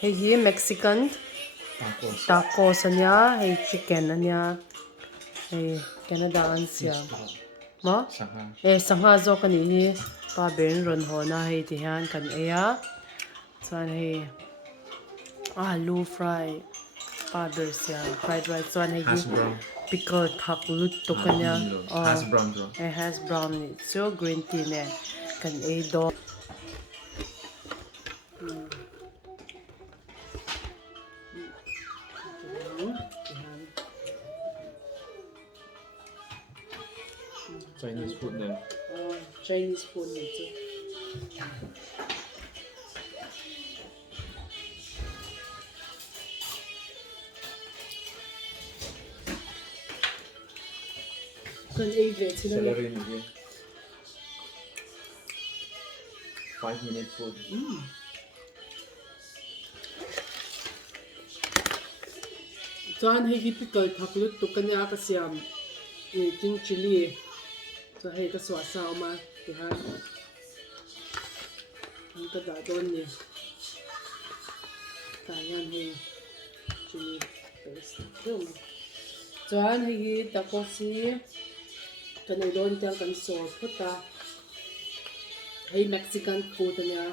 Hey, Mexican tacos anya, hey chicken anya, hey Canada an siam. Ma? Eh sangha zo kan hi pa ben ron ho na hey ti han kan aya. Chuan hey aloo fry pa ber siam fried rice chuan hey pickle thak lut to kanya. Hash brown ro. Eh has brown ni so green tea ne kan e do. Chinese food there. Chinese food ni chu. Kan e ve chila Celery in here. 5-minute food. Chuan hei hi pickle thak lut tu kanya ka siam tin chili cho hei ka swa sao ma ti han an ka da don ni ka yan hei chili paste dum chuan hei hi taco si kan ei don tang kan sauce phota hei Mexican food ania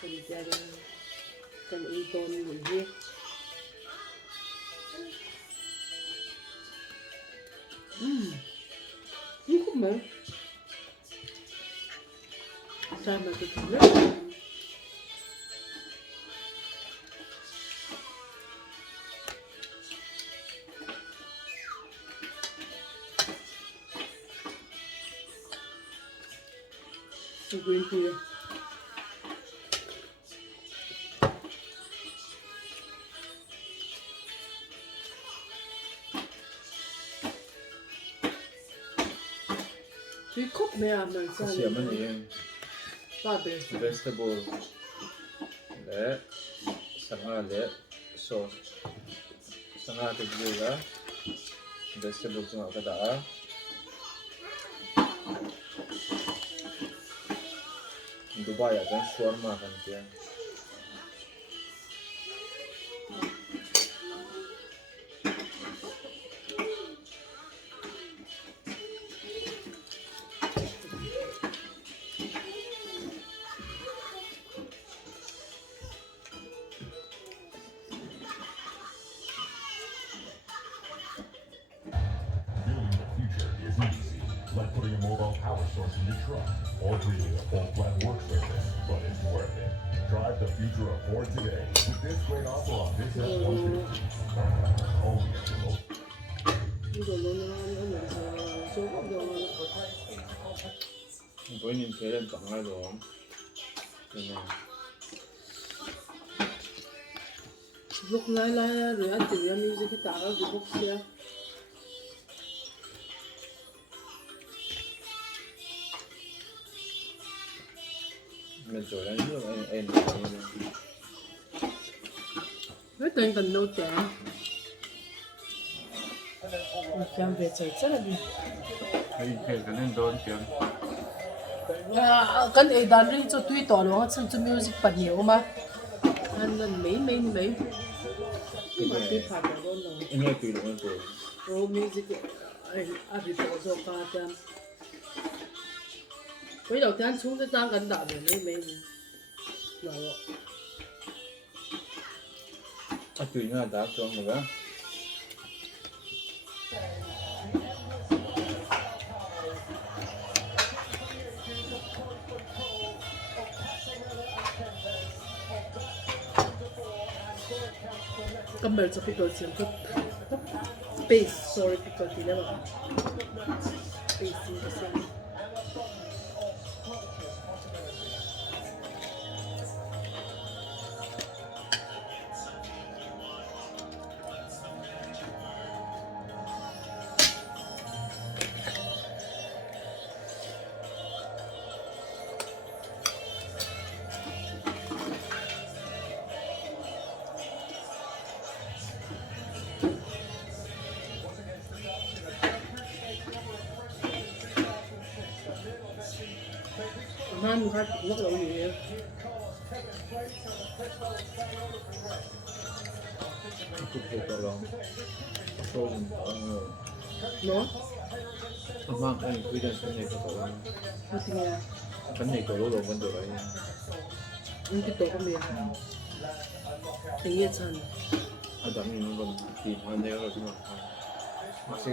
kan ja kan ei don ni hi Ini kok mah? Sama tu lah. Green tea. Thì khúc mẹ mình sao? Siam ni. Ba bê. Vegetable. Le. Sanga le. Sauce. Sanga tu juga. Vegetable cuma kada. Dubai kan shawarma kan dia. Like putting a mobile power source in your truck or breathing a full flat work surface, but it's worth it. Drive the future of Ford today with this great offer on this F-150. Only at your local. Với nhìn thế lên tổng hai rồi. Lúc lại rồi anh tìm ra music cái tạo ra cái box kia. Mình rồi đấy nước em Nói tên cần nấu chả. Làm về trời rất là đi. hay cái nên đón kiếm Cái này đàn đi cho tuy tỏ nó xong cho music bật nhiều mà. Anh là mấy. Mà tuy phạt vào đó rồi. em nghe tùy được con rồi Music anh bị tỏ cho ca chăm. Bây đầu tiên chúng ta đang gần đảo rồi mấy. Rồi. tùy nga đã cho người đó. Cầm cho pickle xiêm chút. Paste, sorry pickle thì đấy mà. Paste xin cái xiêm. Han hát rất là nhiều. Itu tolong. Frozen. No? Amang anh quy định cái này của tolong. Mati nga. Cái này của lolo vẫn được đấy. Hindi to kami. Tingin chan. Anh tạm nhìn còn tìm anh đây rồi nhưng mà sẽ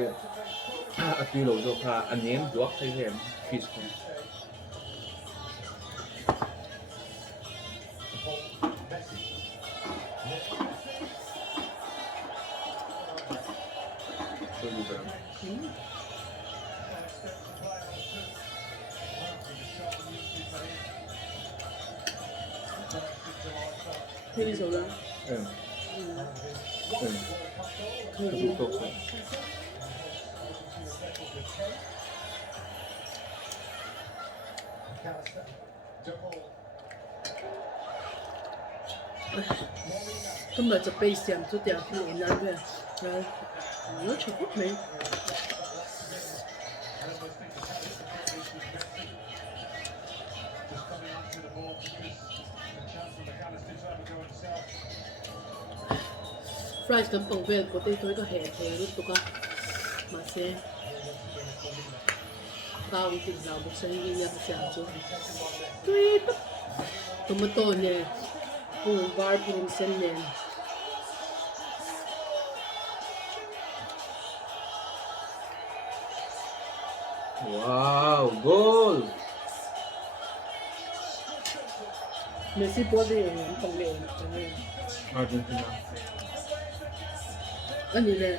tuy lolo cho pha anh nhém duộc thấy em fish không. Tôi đi vào. Hindi so lang. Tôi tốt rồi. Hôm nay 就被siam chút掉去云南嘅，我全部沒。fries 咁凍俾人嗰啲對個係都讀啊，嘛些。到電腦冇聲音一下就，對，咁麼多呢？不玩不用生呢。Wow, goal! Messi 波啲嘢咁凍嘅，真係。Argentina. Ano na?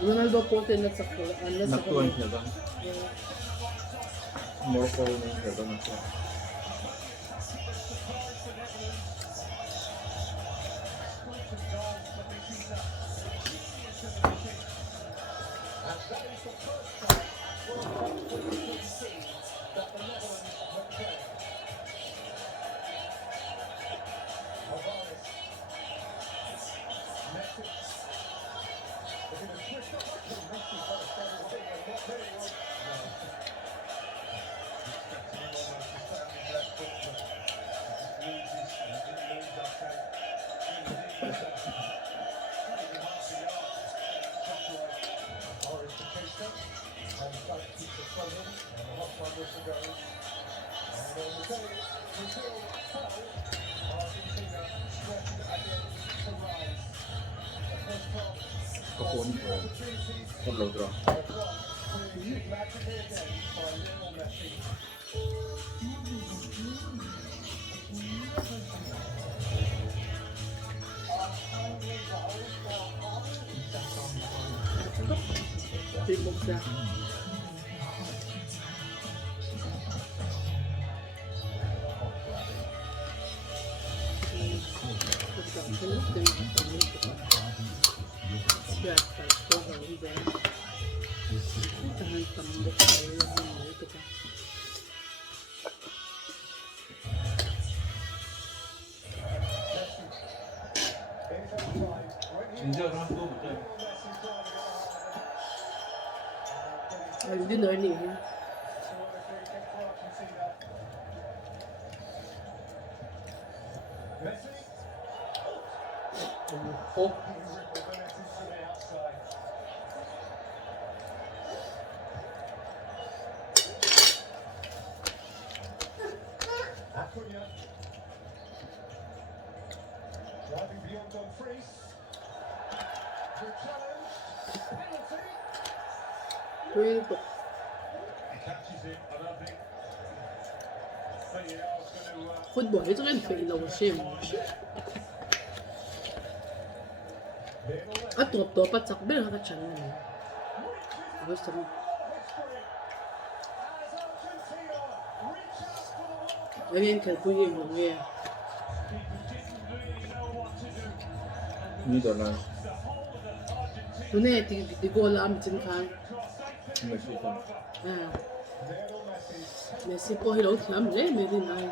Ronaldo po tayo nagsakto. Naktuan siya ba? Morocco na siya ba na siya? Con lo trovo. Tibok siya. 진짜로 또 못해. Hindi na rin eh. 어? Driving beyond on freeze. The challenge. Penalty. Tibok. Catches it. I don't think. But yeah, I was going to. Football, ito rin failaw siya. At top-topat sakbi na kakachan mo. Gusto mo. Ayun, kalpuyo mo nga. Netherlands. Doon eh, di ko alam din ka. Mexico. Messi po hilong siyam, eh, may din ay.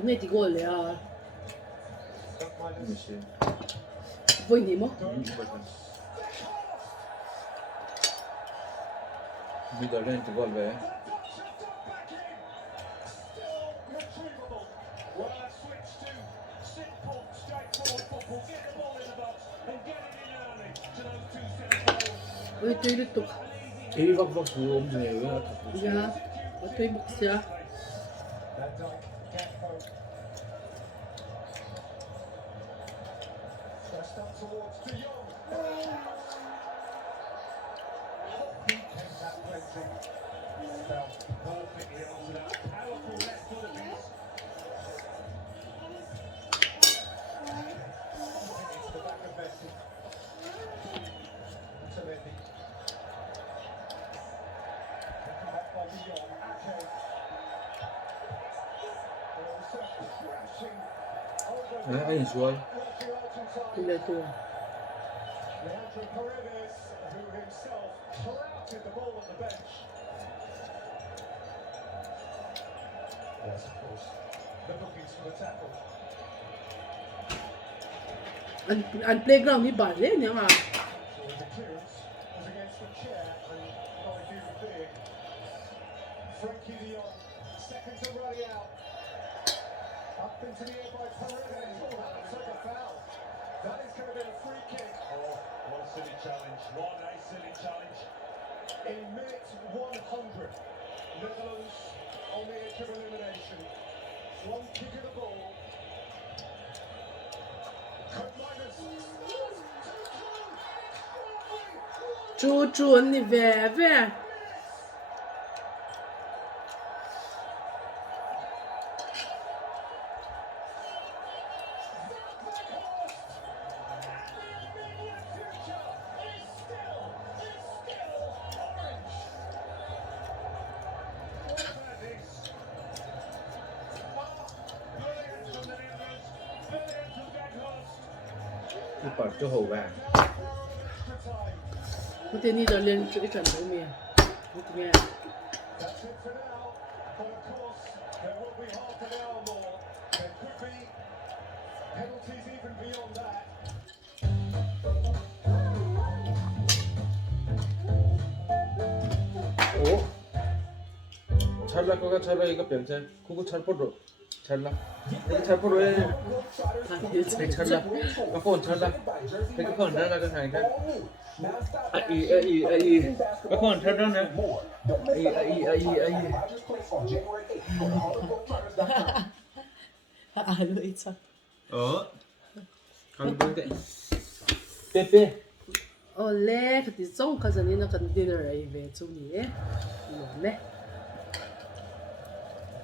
Doon eh, di ko alam. Messi. Boy, hindi mo? middle lane to go away. Ôi tôi liên tục. Ý vấp vấp xuống ôm thì nhiều nữa. Dạ. Tôi bực xia. Anh xuống. Ile tu. An playground ni ba le ni ma. Into the air by Paredes. Oh, that looks like a foul. That is going to be a free kick. Oh, what a silly challenge. What a silly challenge. In minute 100, Netherlands on the edge of elimination. One kick of the ball. Chu ni ve. Cái quả cho hậu vàng. Có thể đi lên chữ trận đấu miền. Không nghe. 오? 찰나 거가 찰나 이거 병찬 그거 찰포로 찰나 이거 찰포로 해 이거 찰나 cái 찰나 cái con đó là cái này đó cái con 찰나 nè Ano ito? Kan bưng cái Pepe Ole, kati zong ka zanina kan dinner ay ve chu ni. Lo ne.